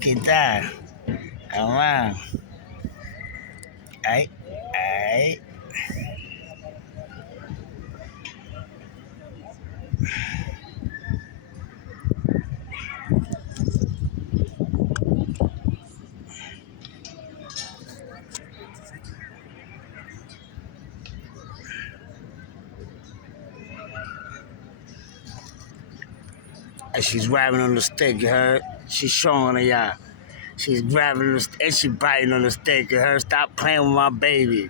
¿Qué tal? Vamos. Ay, ay. And she's grabbing on the stick, you heard? She's showing her, y'all. She's grabbing the stick and she biting on the stick, you heard? Stop playing with my baby.